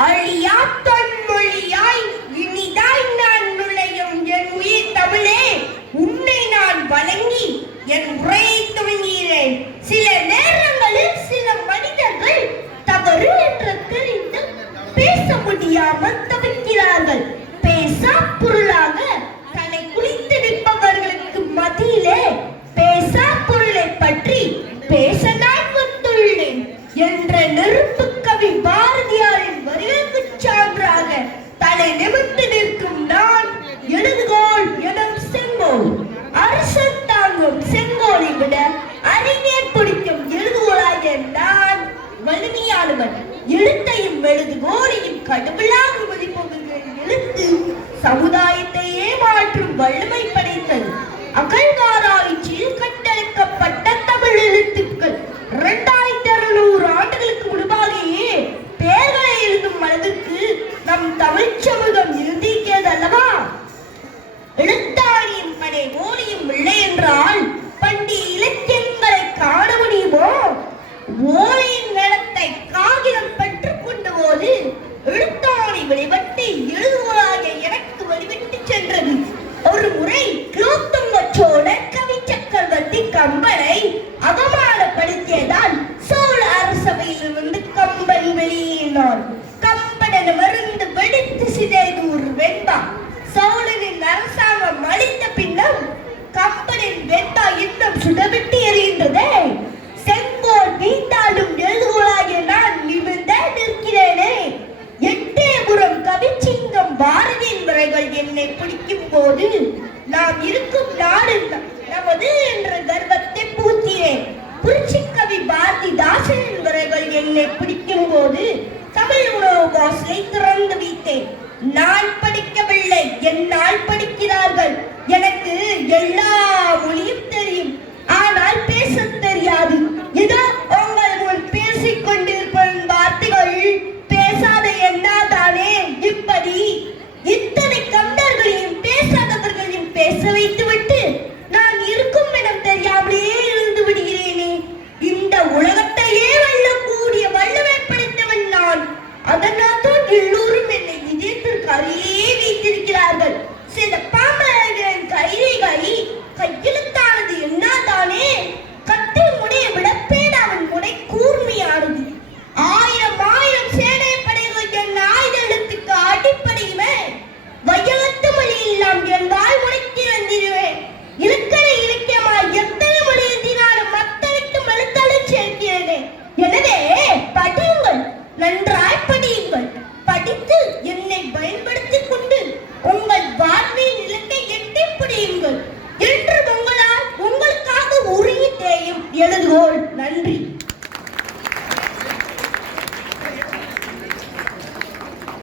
அழியா தொன்மொழியாய் இனிதாய் நான் நுழையும் என் உயிர் தமிழே. உன்னை நான் வழங்கி என் உரை எழுத்தையும் எழுதுகோலையும் கடுமையாக மதிப்புகிற எழுத்து சமுதாயத்தையே மாற்றும் வல்லமை படைத்தது. அகழ்வாராய்ச்சியில் ஒரு முறை கிலோத்துங்க சோழர் கவி சக்கரவர்த்தி கம்பனை அவமானப்படுத்தியதால் சோழ அரசவையில் வந்து கம்பன் வெளியேறினான் மருந்து வெடித்து சிதைந்து ஒரு வெண்பா சோழனின் அரசாங்கம் அழிந்த பின்னர் கம்பனின் வெண்பா இன்னும் சுடவிட்டு போது நாம் இருக்கும் நாடு நமது என்ற கர்வத்தை பூத்தினேன் புரட்சி கவி பாரதிதாசன் என்கிறவர்கள் என்னை பிடிக்கும் போது தமிழ் உணவு வாசலை திறந்து வைத்தேன். நான் படிக்கவில்லை என்னால் படிக்கிறார்கள். எனக்கு எல்லா Hari.